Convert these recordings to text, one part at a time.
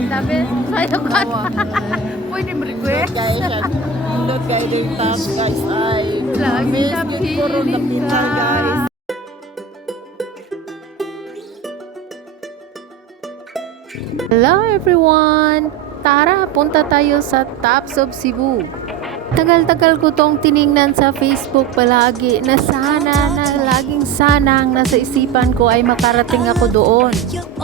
Ganda, bes. Sayo ka. Pwede mo request. Guys, nindot kayo yung task guys ay Lagi miss na yun ko ron napital guys. Hello everyone! Tara, punta tayo sa Tops of Cebu. Tagal-tagal ko tong tiningnan sa Facebook palagi na laging sanang nasa isipan ko ay makarating ako doon.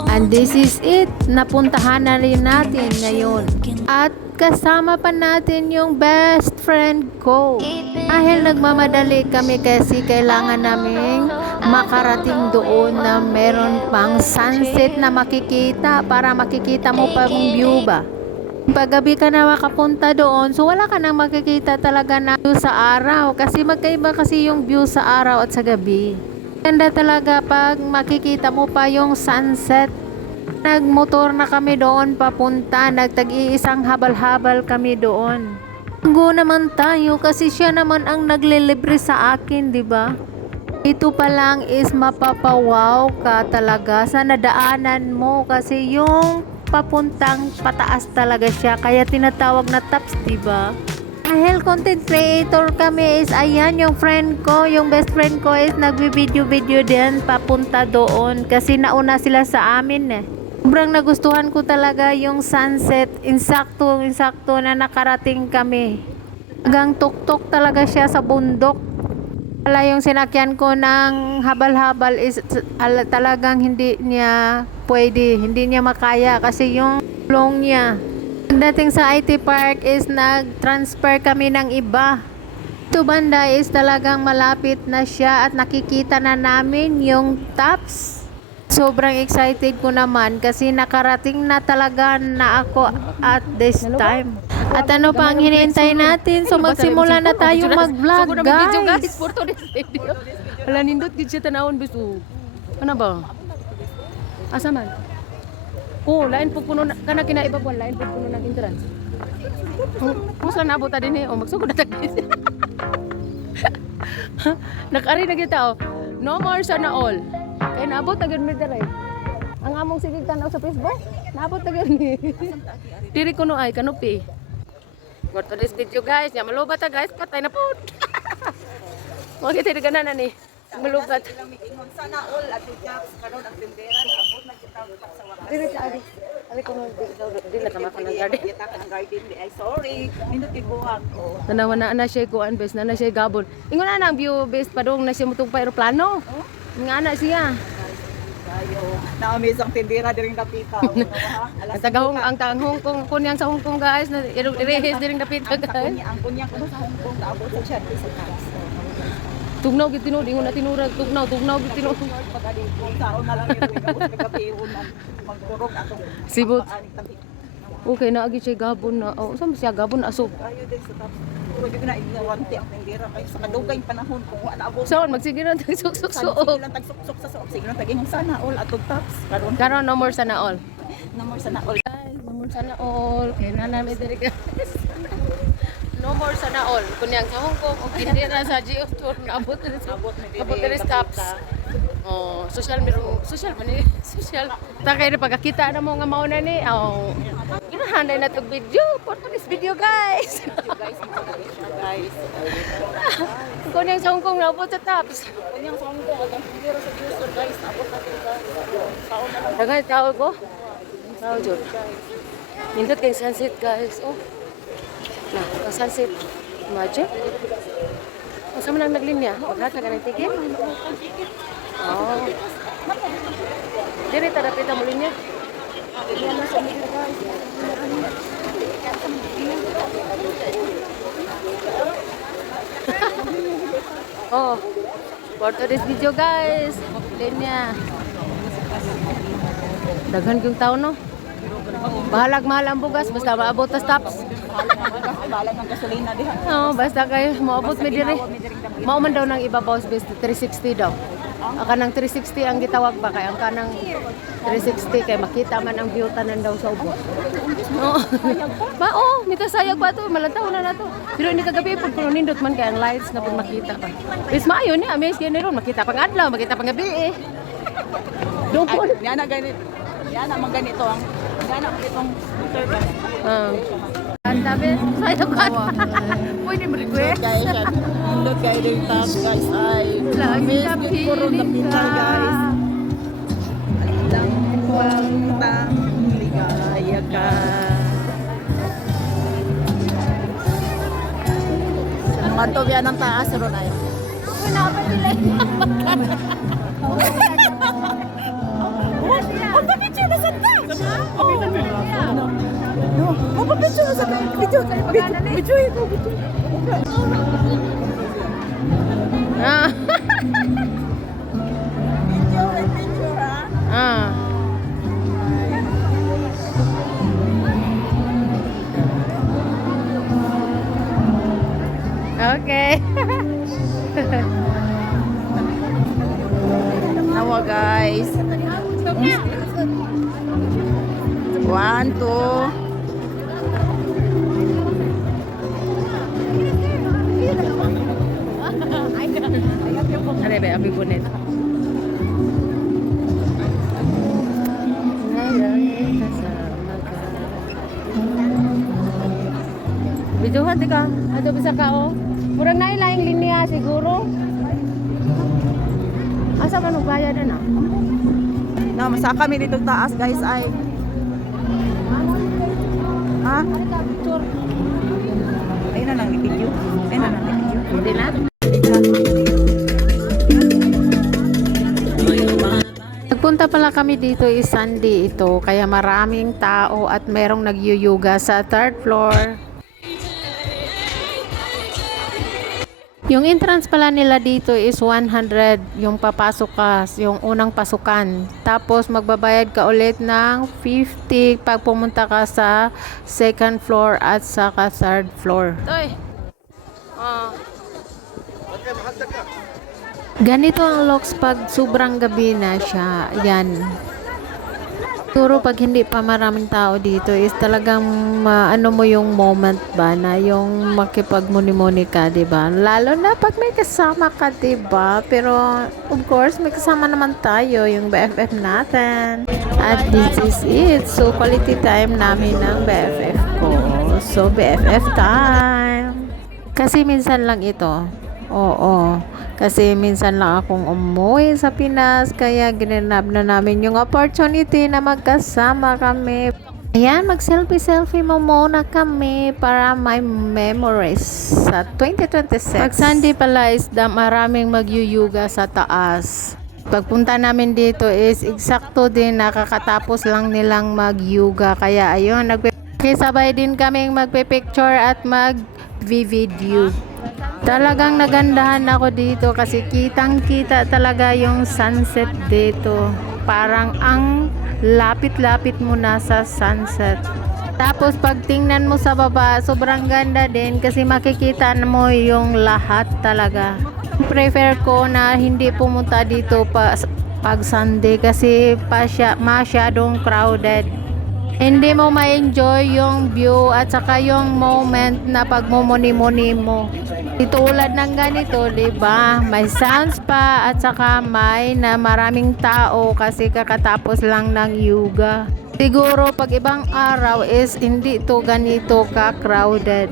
And this is it, napuntahan na rin natin ngayon. At kasama pa natin yung best friend ko. Dahil nagmamadali kami kasi kailangan naming makarating doon na meron pang sunset na makikita para makikita mo pa yung view ba. Paggabi ka na makapunta doon, so wala ka nang makikita talaga na view sa araw kasi magkaiba kasi yung view sa araw at sa gabi. Ganda talaga pag makikita mo pa yung sunset. Nagmotor na kami doon papunta, nagtag-iisang habal-habal kami doon. Go naman tayo kasi siya naman ang naglilibre sa akin, di ba? Ito pa lang is mapapawaw ka talaga sa nadaanan mo kasi yung papuntang pataas talaga siya kaya tinatawag na tops, diba? Dahil content creator kami is ayan yung friend ko, yung best friend ko is nagbi-video din papunta doon kasi nauna sila sa amin eh. Sobrang nagustuhan ko talaga yung sunset, insakto na nakarating kami. Hanggang tuktok talaga siya sa bundok. Wala yung sinakyan ko ng habal-habal is talagang hindi niya pwede, hindi niya makaya kasi yung long niya. Pagdating sa IT Park is nag-transfer kami ng iba. Ito banda is talagang malapit na siya at nakikita na namin yung tops. Sobrang excited ko naman kasi nakarating na talaga na ako at this time. At ano pa ang hinihintay natin? So magsimula na tayo mag-vlog, guys. Wala nindot gid siya tanawon bisu. Ano ba? Asa man? Oh, lain po puno kana kinaiba po lain po puno ng entrance. Kung saan nabot ta dinhi o magsugod na tagis. Nakari na kita oh. No more sana all. Kay naabot agad mi dere. Ang among sige tanaw sa Facebook, naabot agad ni. Diri kuno ay kanupi. For today's video guys, ya malubat ta guys, patay na pud. Mga kita ganan na ni. Malubat. Sana all at the jobs karon ang tinderan abot na kita sa wakas. Dili ka ali. Ali kuno dili ka maka ng garden. Kita ka ang garden di ay sorry. Nindot kay buhag. Tanawa na siya kuan bes na siya gabon. Ingon na ang view base padung na siya mutong pa eroplano. Nga ana siya. Ayo, na-amaze ang tindera diring napita. Ang tagahong ang tanghong kung kunyang sa Hong Kong guys na irehis diring dapita guys. Ang kunyang kuno sa Hong Kong daabot sa siya sa taas. Tugnaw gid tinud ingon na tinurag tugnaw gid tinud. Pagadi kung saon na lang yung gabos kagabi unan magdurog atong Sibot. Okay na agi siya gabon na. Oh, saan siya gabon na asog. ayo din sa taas. Puro gyud na ignorante ang tindera kay sa kadugay panahon kung wala abot. Saan magsige na suksok Sige suok. lang tagsuksok sa suok. Sige lang taging sana all atong tops. Karon Karon no more sana all. no more sana all. Guys, no more sana all. Kaya na namin diri guys. No more sana all. Kunyang sa Hong Kong o hindi na sa Geo Tour na abot na sa Abot na abot na stops. Oh, social man ni social. Ta kay na pagkakita na mo nga mao na ni. Oh. Ginahanay na tog video. For this video guys. Guys, Kunyang sa Hong Kong na abot sa tops. kunyang sa Hong Kong ang tindera sa Houston guys abot na kita. Saon na lang Dagay tao ko. Tao jud. Nindot kay sunset guys. Oh. Na, ang sunset. Imagine. Kung saan man ang naglinya, maghat na ka ng ticket? Oh. Diri, tarapit ang linya. Oh, for today's video guys, linya. Daghan yung tao no? Bahalag mahal ang bugas, basta maabot na stops. balag ng gasolina diha. Oo, basta kayo maabot mi diri. Mao man daw nang ibabaw sa 360 daw. Ang kanang 360 ang gitawag pa kay ang kanang 360 kay makita man ang view tanan daw sa ubos. Oo. Ba mita sayag pa to, malantaw na nato. Pero ni kagabi pud kuno nindot man kay ang lights na pud makita pa. Bis maayo ni amaze gani ron makita pang adlaw, makita pang gabi eh. Dupon. Yan na ganito. Yan naman ganito ang Gana ko itong motor bus. Ang sabi, sa'yo ka. Pwede mo request? Guys, look kayo yung top guys ay Lagi miss ka good puro na piling picture ka. guys. Alang kwantang ligaya ka. Mga tubya ng taas, Ronay. Oh, papicture na sa taas! No, papicture na sa taas! Picture ito, picture. Ah. Picture, ha? Ah. Okay. Nawa guys. 1, 2. Ano ba, abi bonnet? Biduhan ka. Ato bisa ka oh. Murang nailaing linya siguro. Asa man bayad na? Na, masaka kami dito taas guys ay. Ha? Ayun na lang i-video. Ayun na lang i-video. Hindi na. Nagpunta pala kami dito is Sunday ito, kaya maraming tao at merong nagyuyuga sa third floor. Yung entrance pala nila dito is 100 yung papasok ka, yung unang pasukan. Tapos magbabayad ka ulit ng 50 pag pumunta ka sa second floor at saka third floor. Toy. Oh. Ganito ang looks pag sobrang gabi na siya. Yan. Siguro pag hindi pa maraming tao dito is talagang ano mo yung moment ba na yung makipagmuni-muni ka, 'di ba? Lalo na pag may kasama ka, 'di ba? Pero of course, may kasama naman tayo, yung BFF natin. At this is it. So quality time namin ng BFF ko. So BFF time. Kasi minsan lang ito. Oo. Kasi minsan lang akong umuwi sa Pinas, kaya ginanap na namin yung opportunity na magkasama kami. Ayan, mag-selfie mo muna kami para may memories sa 2026. Pag Sunday pala is maraming magyuyuga sa taas. Pagpunta namin dito is eksakto din nakakatapos lang nilang mag-yuga. Kaya ayun, sabay din kaming magpe-picture at mag-video. Talagang nagandahan ako dito kasi kitang-kita talaga yung sunset dito. Parang ang lapit-lapit mo na sa sunset. Tapos pag tingnan mo sa baba, sobrang ganda din kasi makikita mo yung lahat talaga. Prefer ko na hindi pumunta dito pag Sunday kasi masyadong crowded. Hindi mo ma-enjoy yung view at saka yung moment na pagmumuni-muni mo. Tulad ng ganito, 'di ba? May sounds pa at saka may na maraming tao kasi kakatapos lang ng yoga. Siguro pag ibang araw is hindi to ganito ka-crowded.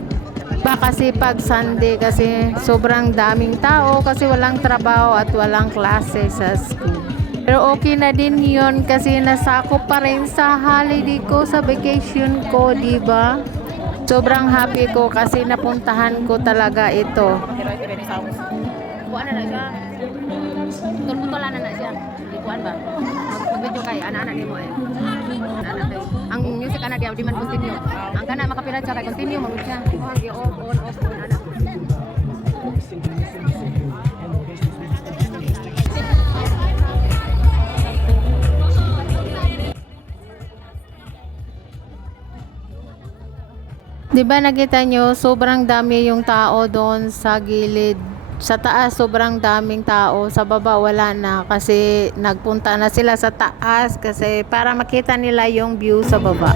Kasi pag Sunday kasi sobrang daming tao kasi walang trabaho at walang klase sa school. Pero okay na din yun kasi nasakop pa rin sa holiday ko, sa vacation ko, di ba? Sobrang happy ko kasi napuntahan ko talaga ito. Kuan na siya. Tulputulan na siya. Di kuan ba? Mag-video kay ana-ana nimo eh. Ana kay. Ang music ana di man continue. Ang kana makapirat siya kay continue mo siya. Ang off ana. Diba nakita nyo, sobrang dami yung tao doon sa gilid. Sa taas, sobrang daming tao. Sa baba, wala na. Kasi nagpunta na sila sa taas kasi para makita nila yung view sa baba.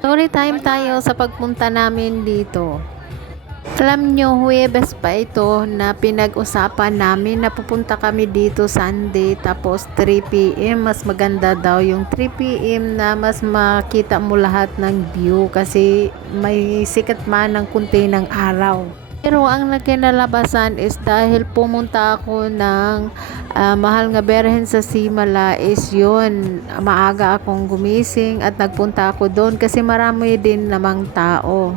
Story time tayo sa pagpunta namin dito. Alam nyo, Huwebes pa ito na pinag-usapan namin na pupunta kami dito Sunday tapos 3 p.m. Mas maganda daw yung 3 p.m. na mas makita mo lahat ng view kasi may sikat man ng kunti ng araw. Pero ang nakinalabasan is dahil pumunta ako ng mahal nga berhen sa Simala is yun, maaga akong gumising at nagpunta ako doon kasi marami din namang tao.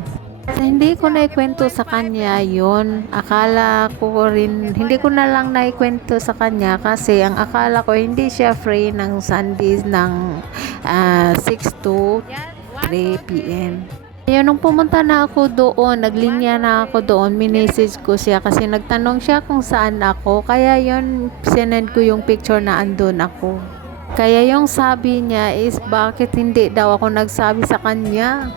Hindi ko na ikwento sa kanya yon. Akala ko rin, hindi ko na lang naikwento sa kanya kasi ang akala ko hindi siya free ng Sundays ng 6 to 3 p.m. Ayun, nung pumunta na ako doon, naglinya na ako doon, minessage ko siya kasi nagtanong siya kung saan ako. Kaya yon, sinend ko yung picture na andun ako. Kaya yung sabi niya is bakit hindi daw ako nagsabi sa kanya.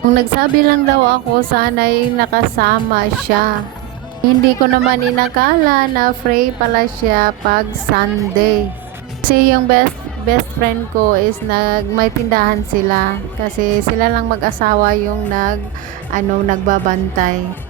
Kung nagsabi lang daw ako, sana'y nakasama siya. Hindi ko naman inakala na free pala siya pag Sunday. Kasi yung best friend ko is may tindahan sila. Kasi sila lang mag-asawa yung nagbabantay.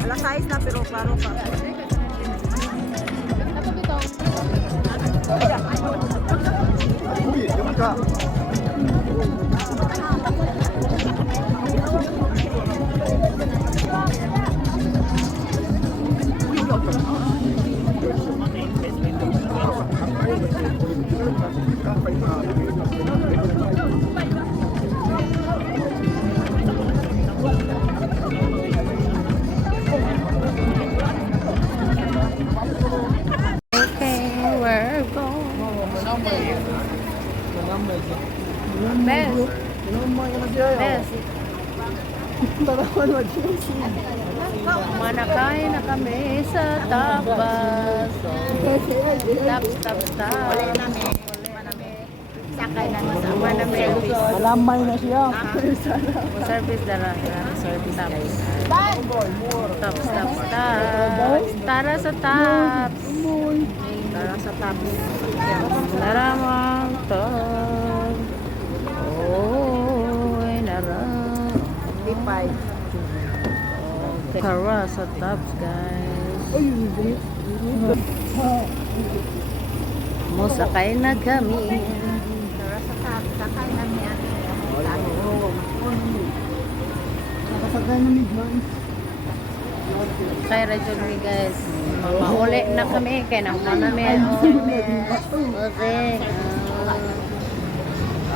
Alas 6 na pero klaro pa. Manakay na kami sa Tapas. Taps. Sakay na sa service. Malamay na siya. Service dala. Service Taps. Tara sa Taps. Tara sa Taps. Tara mang to. Oh, nara. Lipay. Tara sa Taps, guys. Musakay na kami. Tara sa Taps, sakay na niya. Kaya radyo mi, guys. Mauli na kami. Kaya naman namin.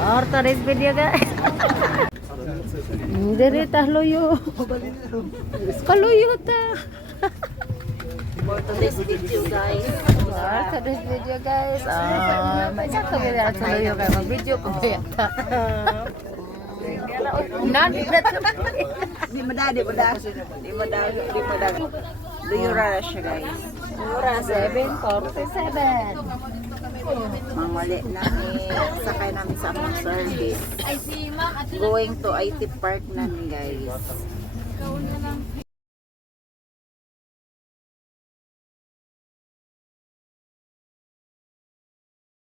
Ortoris video, guys. Diri ta luyo. Kaluyo ta. For today's video, guys. Today's video, guys. May sakto video sa luyo kay mag-video ko kaya ta. Di madadi. Duyura na siya, guys. Ora 7:47. Mangwali namin. Sakay namin sa among service. Going to IT Park na ni guys.